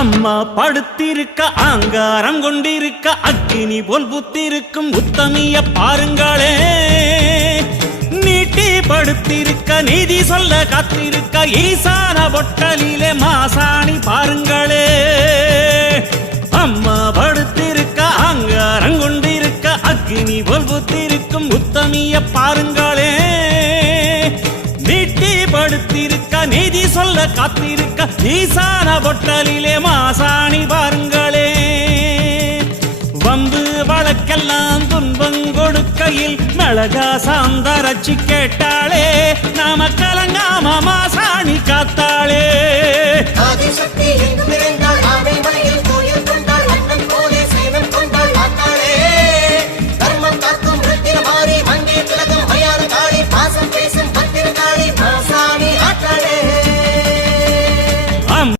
அம்மா படுத்திருக்க ஆங்காரம் கொண்டிருக்க அக்கினி போல் புத்திருக்கும் உத்தமிய பாருங்களே. நீட்டி படுத்திருக்க நீதி சொல்ல காத்திருக்க ஈசான பொட்டலிலே மாசாணி பாருங்களே. அம்மா படுத்திருக்க ஆங்காரம் கொண்டிருக்க அக்கினி போல் புத்திருக்கும் உத்தமிய பாருங்களே. நீட்டி படுத்திருக்க நீதி சொல்ல காத்திருக்க ஈசான பொட்டலிலே மாசாணி பாருங்களே. வம்பு வழக்கெல்லாம் துன்பம் கொடுக்கையில் மிளகா சாந்தரட்சி கேட்டாளே. நாம கலங்காம மாசாணி காத்தாளே.